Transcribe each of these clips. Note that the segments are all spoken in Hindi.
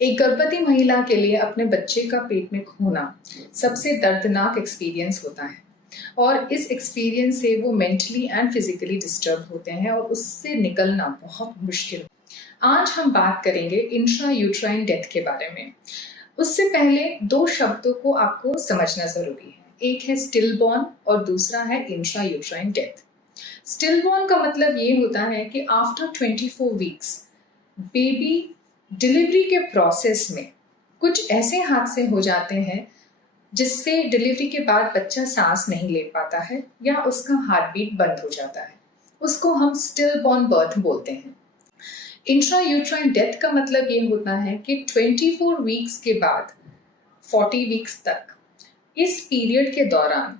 एक गर्भवती महिला के लिए अपने बच्चे का पेट में खोना सबसे दर्दनाक एक्सपीरियंस होता है और इस एक्सपीरियंस से वो मेंटली एंड फिजिकली डिस्टर्ब होते हैं और उससे निकलना बहुत मुश्किल। आज हम बात करेंगे इंट्रा यूट्राइन डेथ के बारे में। उससे पहले दो शब्दों को आपको समझना जरूरी है, एक है स्टिल बॉर्न और दूसरा है intra uterine death. Still born का मतलब ये होता है कि आफ्टर 24 वीक्स बेबी डिलीवरी के प्रोसेस में कुछ ऐसे हादसे हो जाते हैं जिससे डिलीवरी के बाद बच्चा सांस नहीं ले पाता है या उसका हार्ट बीट बंद हो जाता है। उसको हम स्टिल बॉर्न बर्थ बोलते हैं। इंट्रा यूट्राइन डेथ का मतलब ये होता है कि 24 वीक्स के बाद 40 वीक्स तक इस पीरियड के दौरान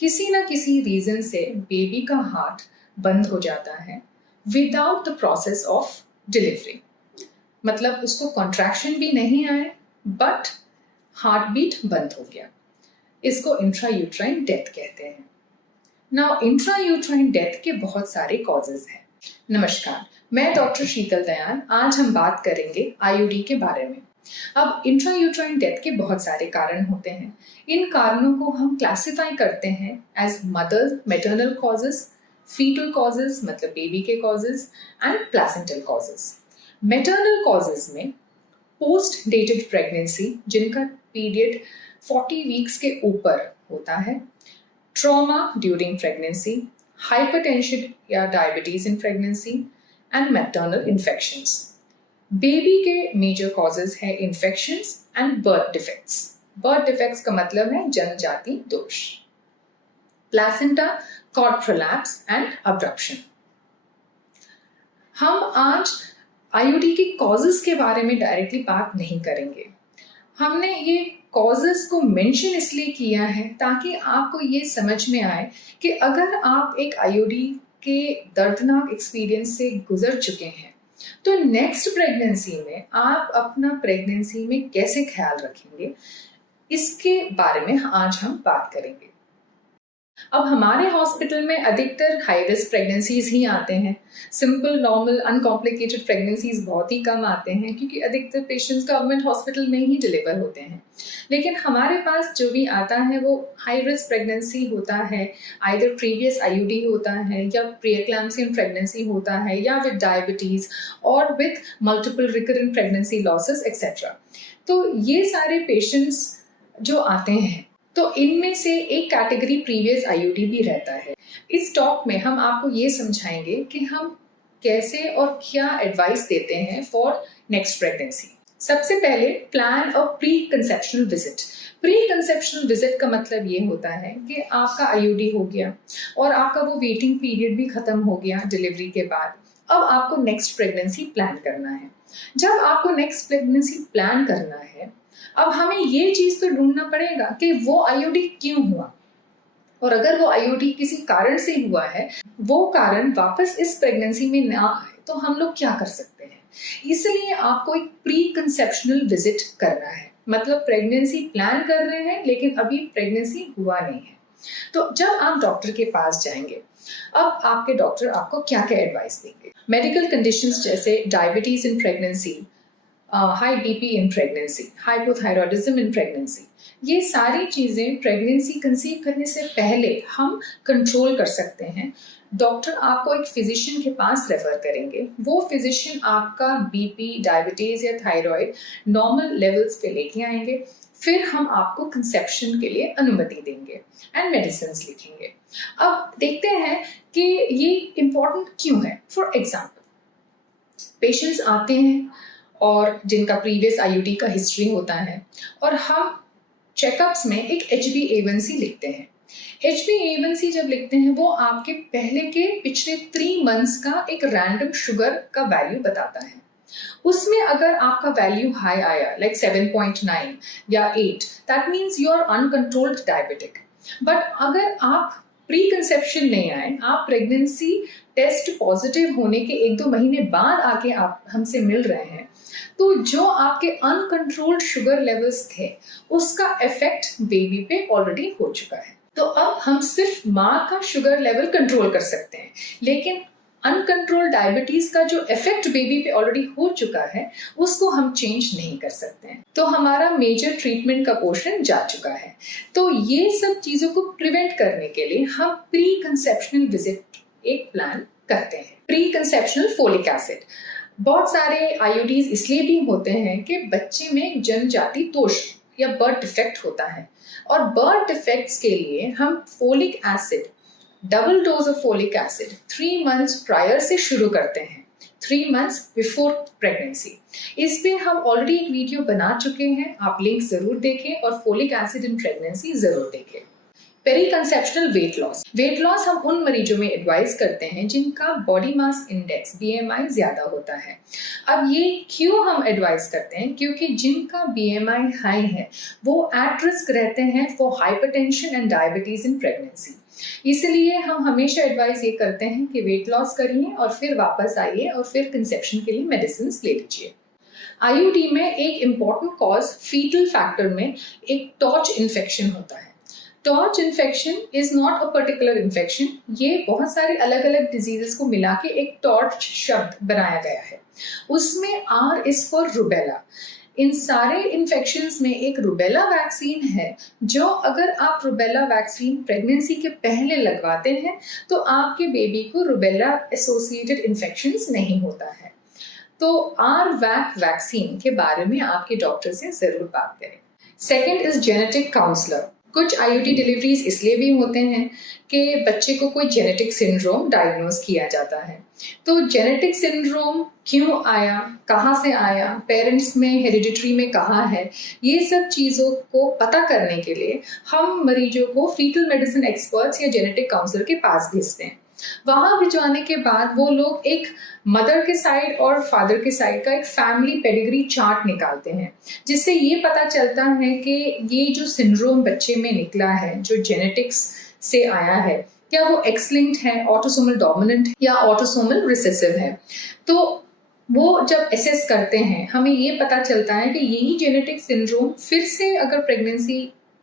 किसी ना किसी रीजन से बेबी का हार्ट बंद हो जाता है without the process of delivery. मतलब उसको कॉन्ट्रैक्शन भी नहीं आए बट हार्ट बीट बंद हो गया। इसको इंट्रा यूट्राइन डेथ कहते हैं। नाउ इंट्रा यूट्राइन डेथ के बहुत सारे कॉजेज हैं। नमस्कार, मैं डॉक्टर शीतल दयाल। आज हम बात करेंगे आईयूडी के बारे में। अब इंट्रा यूट्राइन डेथ के बहुत सारे कारण होते हैं। इन कारणों को हम क्लासिफाई करते हैं as mother maternal causes, foetal causes मतलब बेबी के causes and placental causes. Maternal causes में पोस्ट डेटेड प्रेगनेंसी जिनका पीरियड 40 वीक्स के ऊपर होता है, ट्रॉमा ड्यूरिंग प्रेगनेंसी, हाइपरटेंशन या diabetes in pregnancy and maternal infections. Baby के मेजर कॉजेज है infections and birth defects. Birth defects का मतलब है जन्मजाति दोष। Placenta, cord prolapse and abduction. हम आज आईयूडी के कॉजेज के बारे में डायरेक्टली बात नहीं करेंगे। हमने ये कॉजेज को मेंशन इसलिए किया है ताकि आपको ये समझ में आए कि अगर आप एक आईयूडी के दर्दनाक एक्सपीरियंस से गुजर चुके हैं तो नेक्स्ट प्रेगनेंसी में आप अपना प्रेगनेंसी में कैसे ख्याल रखेंगे, इसके बारे में आज हम बात करेंगे। अब हमारे हॉस्पिटल में अधिकतर हाई रिस्क प्रेगनेंसीज ही आते हैं। सिंपल नॉर्मल अनकॉम्प्लिकेटेड प्रेगनेंसीज बहुत ही कम आते हैं क्योंकि अधिकतर पेशेंट्स गवर्नमेंट हॉस्पिटल में ही डिलीवर होते हैं। लेकिन हमारे पास जो भी आता है वो हाई रिस्क प्रेगनेंसी होता है, आइदर प्रीवियस आईयूडी होता है या प्री-एक्लैम्सियन प्रेगनेंसी होता है या विद डायबिटीज और with multiple recurrent pregnancy losses etcetera. तो ये सारे पेशेंट्स जो आते हैं तो इनमें से एक कैटेगरी प्रीवियस आईयूडी भी रहता है। इस टॉक में हम आपको ये समझाएंगे कि हम कैसे और क्या एडवाइस देते हैं फॉर नेक्स्ट प्रेगनेंसी। सबसे पहले प्लान अ pre conceptional visit. Pre conceptional visit का मतलब ये होता है कि आपका आईयूडी हो गया और आपका वो वेटिंग पीरियड भी खत्म हो गया डिलीवरी के बाद। अब आपको नेक्स्ट प्रेगनेंसी प्लान करना है। जब आपको नेक्स्ट प्रेगनेंसी प्लान करना है, अब हमें ये चीज तो ढूंढना पड़ेगा कि वो आईयूडी क्यों हुआ, और अगर वो आईयूडी किसी कारण से हुआ है, वो कारण वापस इस प्रेगनेंसी में ना आए तो हम लोग क्या कर सकते हैं। इसलिए आपको एक प्री कंसेप्शनल विजिट करना है। मतलब प्रेगनेंसी प्लान कर रहे हैं लेकिन अभी प्रेगनेंसी हुआ नहीं है। तो जब आप डॉक्टर के पास जाएंगे, अब आपके डॉक्टर आपको क्या क्या एडवाइस देंगे। मेडिकल कंडीशंस जैसे diabetes in pregnancy, high BP in pregnancy, hypothyroidism in pregnancy, ये सारी चीज़ें प्रेगनेंसी कंसीव करने से पहले हम कंट्रोल कर सकते हैं। डॉक्टर आपको एक फिजिशियन के पास रेफर करेंगे। वो फिजिशियन आपका बीपी, डायबिटीज या थायराइड नॉर्मल लेवल्स पे लेके आएंगे। फिर हम आपको कंसेप्शन के लिए अनुमति देंगे एंड मेडिसिन लिखेंगे। अब देखते हैं कि ये इम्पोर्टेंट क्यों है। फॉर एग्जाम्पल, पेशेंट्स आते हैं और जिनका प्रीवियस आईयूडी का हिस्ट्री होता है और हम चेकअप्स में एक HbA1c लिखते हैं। HbA1c जब लिखते हैं वो आपके पहले के पिछले 3 मंथ्स का एक रैंडम शुगर का वैल्यू बताता है। उसमें अगर आपका वैल्यू हाई आया लाइक 7.9 या 8, that means you are uncontrolled diabetic. But अगर आप प्री कंसेप्शन नहीं आए, आप प्रेगनेंसी टेस्ट पॉजिटिव होने के 1-2 महीने बाद आके आप हमसे मिल रहे हैं, तो जो आपके अनकंट्रोल्ड शुगर लेवल्स थे उसका इफेक्ट बेबी पे ऑलरेडी हो चुका है। तो अब हम सिर्फ माँ का शुगर लेवल कंट्रोल कर सकते हैं, लेकिन अनकंट्रोल डायबिटीज का जो इफेक्ट बेबी पे ऑलरेडी हो चुका है उसको हम चेंज नहीं कर सकते हैं। तो हमारा मेजर ट्रीटमेंट का पोर्शन जा चुका है। तो ये सब चीजों को प्रिवेंट करने के लिए हम प्री कंसेप्शनल विजिट एक प्लान करते हैं। प्री कंसेप्शनल फोलिक एसिड, बहुत सारे आईयूडीज इसलिए भी होते हैं कि बच्चे में जन्मजाति दोष या बर्थ डिफेक्ट होता है, और बर्थ डिफेक्ट्स के लिए हम folic acid, double dose of folic acid 3 months prior से शुरू करते हैं, 3 मंथ्स बिफोर प्रेगनेंसी। इस पे हम ऑलरेडी एक वीडियो बना चुके हैं, आप लिंक जरूर देखें और फोलिक एसिड इन प्रेगनेंसी जरूर देखें। पेरी कंसेप्शनल वेट लॉस हम उन मरीजों में एडवाइस करते हैं जिनका बॉडी मास इंडेक्स BMI ज्यादा होता है। अब ये क्यों हम एडवाइस करते हैं, क्योंकि जिनका BMI हाई है वो एट रिस्क रहते हैं for hypertension and diabetes in pregnancy. इसलिए हम हमेशा एडवाइस ये करते हैं कि वेट लॉस करिए और फिर वापस आइए और फिर कंसेप्शन के लिए मेडिसिन ले लीजिए। आईयूडी में एक इम्पॉर्टेंट कॉज फीटल फैक्टर में एक टॉर्च इन्फेक्शन होता है। Torch infection is not a particular infection, ये बहुत सारे अलग अलग डिजीजेस को मिला के एक टॉर्च शब्द बनाया गया है। उसमें R इज फॉर रूबेला। इन सारे इन्फेक्शंस में एक रूबेला वैक्सीन है, जो अगर आप रूबेला वैक्सीन प्रेगनेंसी के पहले लगवाते हैं तो आपके बेबी को रूबेला एसोसिएटेड इन्फेक्शंस नहीं होता है। तो RVAC वैक्सीन के बारे में आपके डॉक्टर से जरूर बात करें। Second is genetic counsellor. कुछ आईयूडी डिलीवरीज इसलिए भी होते हैं कि बच्चे को कोई जेनेटिक सिंड्रोम डायग्नोज किया जाता है। तो जेनेटिक सिंड्रोम क्यों आया, कहाँ से आया, पेरेंट्स में हेरिडिटरी में कहाँ है, ये सब चीज़ों को पता करने के लिए हम मरीजों को फीटल मेडिसिन एक्सपर्ट्स या जेनेटिक काउंसलर के पास भेजते हैं। वहां भिजवाने के बाद वो लोग एक मदर के साइड और फादर के साइड का एक फैमिली पेडिग्री चार्ट निकालते हैं, जिससे ये पता चलता है कि ये जो सिंड्रोम बच्चे में निकला है, जो जेनेटिक्स से आया है, क्या वो एक्स लिंक्ड है, ऑटोसोमल डोमिनेंट या ऑटोसोमल रिसेसिव है। तो वो जब एसेस करते हैं हमें ये पता चलता है कि यही जेनेटिक सिंड्रोम फिर से अगर प्रेगनेंसी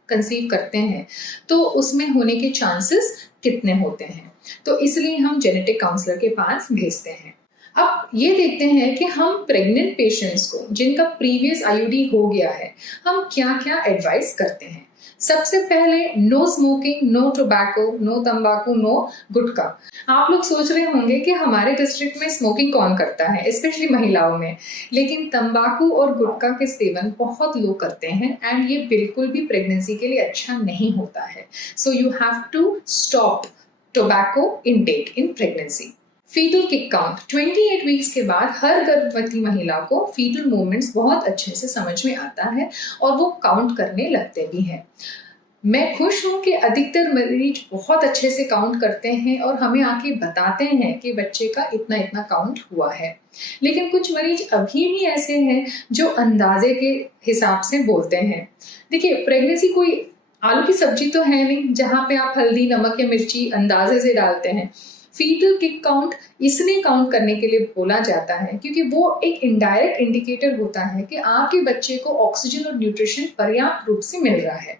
कंसीव करते हैं तो उसमें होने के चांसेस कितने होते हैं। तो इसलिए हम जेनेटिक काउंसलर के पास भेजते हैं। अब ये देखते हैं कि हम प्रेग्नेंट पेशेंट्स को जिनका प्रीवियस आईयूडी हो गया है, हम क्या क्या एडवाइस करते हैं। सबसे पहले no smoking, no tobacco, no तंबाकू, नो गुटखा। आप लोग सोच रहे होंगे कि हमारे डिस्ट्रिक्ट में स्मोकिंग कौन करता है, स्पेशली महिलाओं में, लेकिन तंबाकू और गुटखा के सेवन बहुत लोग करते हैं एंड ये बिल्कुल भी प्रेगनेंसी के लिए अच्छा नहीं होता है। So you have to stop tobacco intake in pregnancy. Foetal kick count 28 weeks के बाद हर गर्भवती महिला को फीटल मूवमेंट्स बहुत अच्छे से समझ में आता है और वो काउंट करने लगते भी हैं। मैं खुश हूँ कि अधिकतर मरीज बहुत अच्छे से काउंट करते हैं और हमें आके बताते हैं कि बच्चे का इतना इतना काउंट हुआ है। लेकिन कुछ मरीज अभी भी ऐसे हैं जो अंदाजे के हिसाब से बोलते हैं। देखिए, प्रेगनेंसी कोई आलू की सब्जी तो है नहीं जहाँ पे आप हल्दी, नमक या मिर्ची अंदाजे से डालते हैं। फीटल किक काउंट इसलिए काउंट करने के लिए बोला जाता है क्योंकि वो एक इनडायरेक्ट इंडिकेटर होता है कि आपके बच्चे को ऑक्सीजन और न्यूट्रिशन पर्याप्त रूप से मिल रहा है।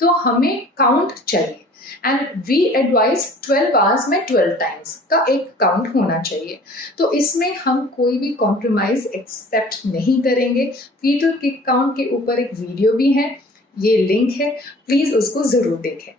तो हमें काउंट चाहिए एंड वी एडवाइस 12 आवर्स में 12 टाइम्स का एक काउंट होना चाहिए। तो इसमें हम कोई भी कॉम्प्रोमाइज एक्सेप्ट नहीं करेंगे। फीटल किक काउंट के ऊपर एक वीडियो भी है, ये लिंक है, प्लीज उसको जरूर देखें।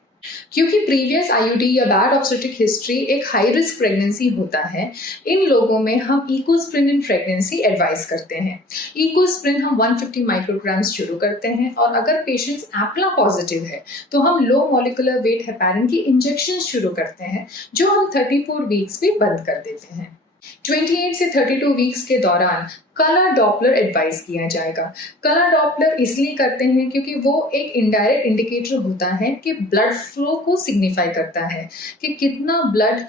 क्योंकि प्रीवियस आईयूडी या बैड ऑब्स्टेट्रिक हिस्ट्री एक हाई रिस्क प्रेगनेंसी होता है, इन लोगों में हम इकोस्प्रिन इन प्रेगनेंसी एडवाइस करते हैं। इकोस्प्रिन हम 150 माइक्रोग्राम्स शुरू करते हैं और अगर पेशेंट्स एप्ला पॉजिटिव है तो हम लो मॉलिक्यूलर वेट हेपारिन की इंजेक्शन शुरू करते हैं, जो हम 34 वीक्स पे बंद कर देते हैं। 28 से 32 वीक्स के दौरान कलर डॉपलर एडवाइस किया जाएगा। कलर डॉपलर इसलिए करते हैं क्योंकि वो एक इनडायरेक्ट इंडिकेटर होता है कि ब्लड फ्लो को सिग्निफाई करता है कि कितना ब्लड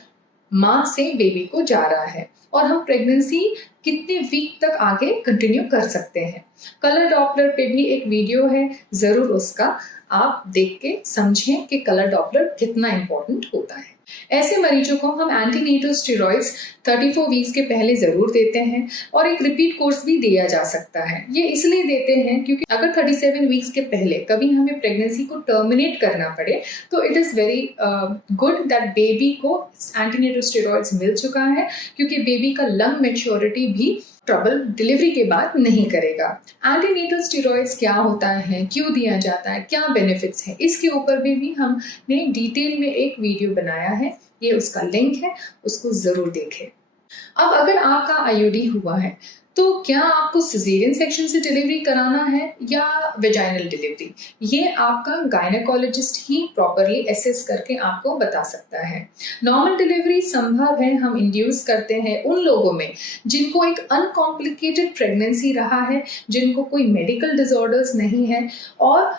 माँ से बेबी को जा रहा है और हम प्रेगनेंसी कितने वीक तक आगे कंटिन्यू कर सकते हैं। कलर डॉपलर पे भी एक वीडियो है, ज़रूर उसका आप देख के समझें कि कलर डॉपलर कितना इंपॉर्टेंट होता है। ऐसे मरीजों को हम एंटीनेटल स्टेरॉइड्स 34 वीक्स के पहले ज़रूर देते हैं और एक रिपीट कोर्स भी दिया जा सकता है। ये इसलिए देते हैं क्योंकि अगर 37 वीक्स के पहले कभी हमें प्रेगनेंसी को टर्मिनेट करना पड़े तो it is very good that baby को एंटीनेटल स्टेरॉइड्स मिल चुका है, क्योंकि बेबी का लंग मैच्योरिटी भी ट्रबल डिलीवरी के बाद नहीं करेगा। एंटीनेटल स्टेरॉइड्स क्या होता है, क्यों दिया जाता है, क्या बेनिफिट्स हैं, इसके ऊपर भी हमने डिटेल में एक वीडियो बनाया है, ये उसका लिंक है, उसको ज़रूर देखें। अब अगर आपका आईयूडी हुआ है तो क्या आपको सिजेरियन सेक्शन से डिलीवरी कराना है या वेजाइनल डिलीवरी, ये आपका गायनेकोलॉजिस्ट ही प्रॉपरली एसेस करके आपको बता सकता है। नॉर्मल डिलीवरी संभव है, हम इंड्यूस करते हैं उन लोगों में जिनको एक अनकॉम्प्लिकेटेड प्रेगनेंसी रहा है, जिनको कोई मेडिकल डिसऑर्डर्स नहीं है और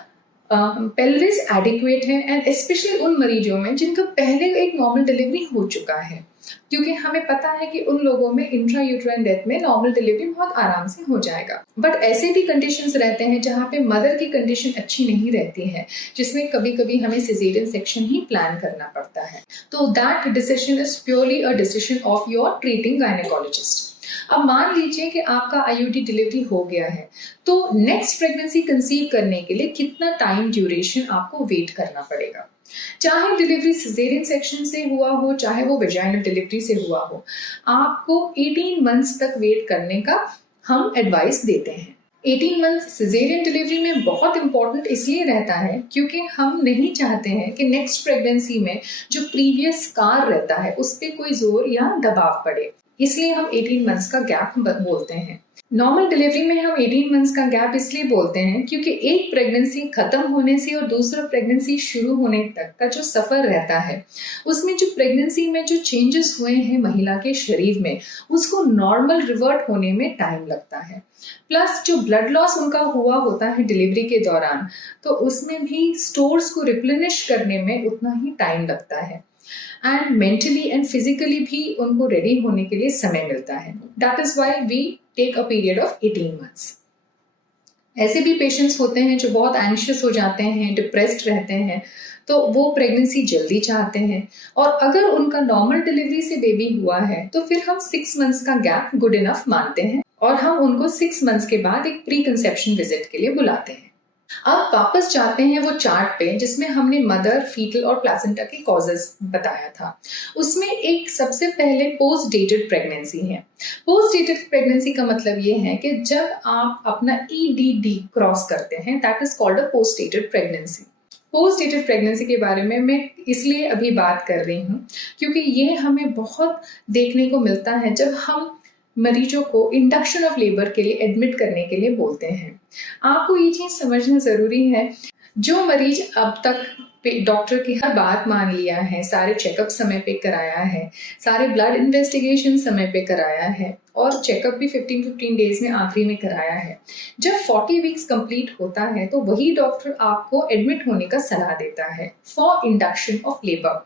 पेल्विस एडिक्वेट है, एंड स्पेशली उन मरीजों में जिनका पहले एक नॉर्मल डिलीवरी हो चुका है, क्योंकि हमें पता है कि उन लोगों में इंट्रा यूट्राइन डेथ में नॉर्मल डिलीवरी बहुत आराम से हो जाएगा। बट ऐसे भी कंडीशंस रहते हैं जहाँ पे मदर की कंडीशन अच्छी नहीं रहती है, जिसमें कभी कभी हमें सिजेरियन सेक्शन ही प्लान करना पड़ता है। तो that decision is purely a decision of your treating gynaecologist. अब मान लीजिए कि आपका आईयूडी डिलीवरी हो गया है, तो नेक्स्ट प्रेगनेंसी कंसीव करने के लिए कितना टाइम ड्यूरेशन आपको वेट करना पड़ेगा। चाहे डिलीवरी सिजेरियन सेक्शन से हुआ हो, चाहे वो वेजाइनल डिलीवरी से हुआ हो, आपको 18 मंथ्स तक वेट करने का हम एडवाइस देते हैं। 18 मंथ सिजेरियन डिलीवरी में बहुत इंपॉर्टेंट इसलिए रहता है क्योंकि हम नहीं चाहते हैं कि नेक्स्ट प्रेगनेंसी में जो प्रीवियस स्कार रहता है उस पर कोई जोर या दबाव पड़े, इसलिए हम 18 मंथ्स का गैप बोलते हैं। नॉर्मल डिलीवरी में हम 18 मंथ्स का गैप इसलिए बोलते हैं क्योंकि एक प्रेगनेंसी खत्म होने से और दूसरा प्रेगनेंसी शुरू होने तक का जो सफ़र रहता है, उसमें जो प्रेगनेंसी में जो चेंजेस हुए हैं महिला के शरीर में, उसको नॉर्मल रिवर्ट होने में टाइम लगता है। प्लस जो ब्लड लॉस उनका हुआ होता है डिलीवरी के दौरान, तो उसमें भी स्टोर्स को रिप्लेनिश करने में उतना ही टाइम लगता है, एंड मेंटली एंड फिजिकली भी उनको रेडी होने के लिए समय मिलता है। That is why we take a period of 18 months. ऐसे भी पेशेंट्स होते हैं जो बहुत एंशियस हो जाते हैं, डिप्रेस्ड रहते हैं, तो वो प्रेगनेंसी जल्दी चाहते हैं, और अगर उनका नॉर्मल डिलीवरी से बेबी हुआ है तो फिर हम 6 मंथ्स का गैप गुड इनफ मानते हैं और हम उनको 6 मंथ्स के बाद एक प्री कंसेप्शन विजिट के लिए बुलाते हैं। अब वापस जाते हैं वो चार्ट पे जिसमें हमने मदर, फीटल और प्लेसेंटा के कॉजेस बताया था। उसमें एक सबसे पहले पोस्ट डेटेड प्रेगनेंसी है। पोस्ट डेटेड प्रेगनेंसी का मतलब ये है कि जब आप अपना EDD क्रॉस करते हैं, that is called a post dated pregnancy. Post dated pregnancy के बारे में मैं इसलिए अभी बात कर रही हूँ क्योंकि ये हमें बहुत देखने को मिलता है जब हम मरीजों को इंडक्शन ऑफ लेबर के लिए एडमिट करने के लिए बोलते हैं। आपको ये चीज़ समझना ज़रूरी है, जो मरीज अब तक डॉक्टर की हर बात मान लिया है, सारे चेकअप समय पे कराया है, सारे ब्लड इन्वेस्टिगेशन समय पे कराया है और चेकअप भी 15 डेज में आखिरी में कराया है, जब 40 वीक्स कंप्लीट होता है तो वही डॉक्टर आपको एडमिट होने का सलाह देता है फॉर इंडक्शन ऑफ लेबर।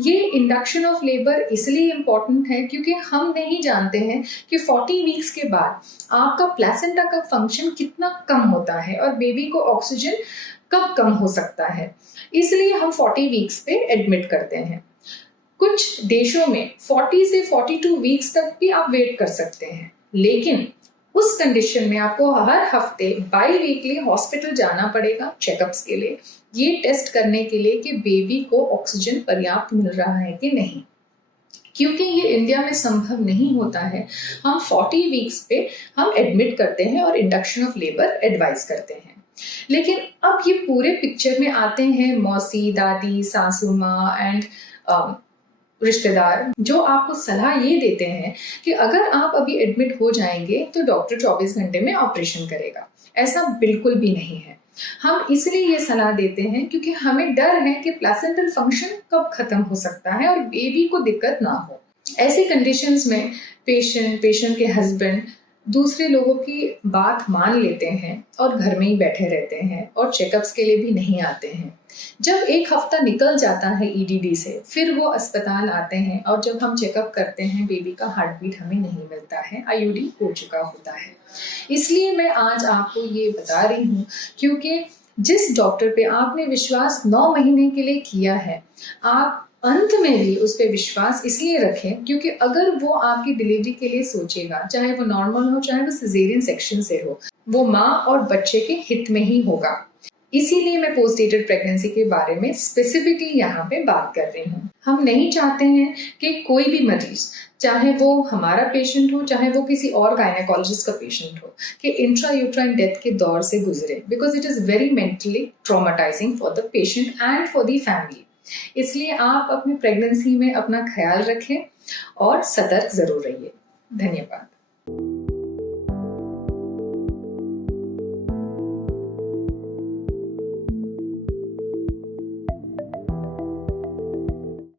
ये इंडक्शन ऑफ लेबर इसलिए इम्पॉर्टेंट है क्योंकि हम नहीं जानते हैं कि 40 वीक्स के बाद आपका प्लेसेंटा का फंक्शन कितना कम होता है और बेबी को ऑक्सीजन कब कम हो सकता है, इसलिए हम 40 वीक्स पे एडमिट करते हैं। कुछ देशों में 40 से 42 वीक्स तक भी आप वेट कर सकते हैं, लेकिन उस कंडीशन में आपको हर हफ्ते बाई वीकली हॉस्पिटल जाना पड़ेगा चेकअप्स के लिए, ये टेस्ट करने के लिए कि बेबी को ऑक्सीजन पर्याप्त मिल रहा है कि नहीं। क्योंकि ये इंडिया में संभव नहीं होता है, हम 40 वीक्स पे हम एडमिट करते हैं और इंडक्शन ऑफ लेबर एडवाइस करते हैं। लेकिन अब ये पूरे पिक्चर में आते हैं मौसी, दादी, सासू माँ एंड रिश्तेदार, जो आपको सलाह ये देते हैं कि अगर आप अभी एडमिट हो जाएंगे तो डॉक्टर 24 घंटे में ऑपरेशन करेगा। ऐसा बिल्कुल भी नहीं है। हम इसलिए ये सलाह देते हैं क्योंकि हमें डर है कि प्लेसेंटल फंक्शन कब खत्म हो सकता है और बेबी को दिक्कत ना हो। ऐसे कंडीशंस में पेशेंट के हस्बैंड दूसरे लोगों की बात मान लेते हैं और घर में ही बैठे रहते हैं और चेकअप्स के लिए भी नहीं आते हैं। जब एक हफ्ता निकल जाता है ईडीडी से, फिर वो अस्पताल आते हैं और जब हम चेकअप करते हैं बेबी का हार्ट बीट हमें नहीं मिलता है, आईयूडी हो चुका होता है। इसलिए मैं आज आपको ये बता रही हूँ, क्योंकि जिस डॉक्टर पे आपने विश्वास 9 महीने के लिए किया है, आप अंत में भी उस पर विश्वास इसलिए रखें क्योंकि अगर वो आपकी डिलीवरी के लिए सोचेगा, चाहे वो नॉर्मल हो चाहे वो सिजेरियन सेक्शन से हो, वो माँ और बच्चे के हित में ही होगा। इसीलिए मैं पोस्ट डेटेड प्रेगनेंसी के बारे में स्पेसिफिकली यहाँ पे बात कर रही हूँ। हम नहीं चाहते हैं कि कोई भी मरीज, चाहे वो हमारा पेशेंट हो चाहे वो किसी और गायनेकोलॉजिस्ट का पेशेंट हो, कि इंट्रा यूट्राइन डेथ के दौर से गुजरे, because it is very mentally traumatising for the patient and for the family. इसलिए आप अपनी प्रेगनेंसी में अपना ख्याल रखें और सतर्क जरूर रहिए। धन्यवाद।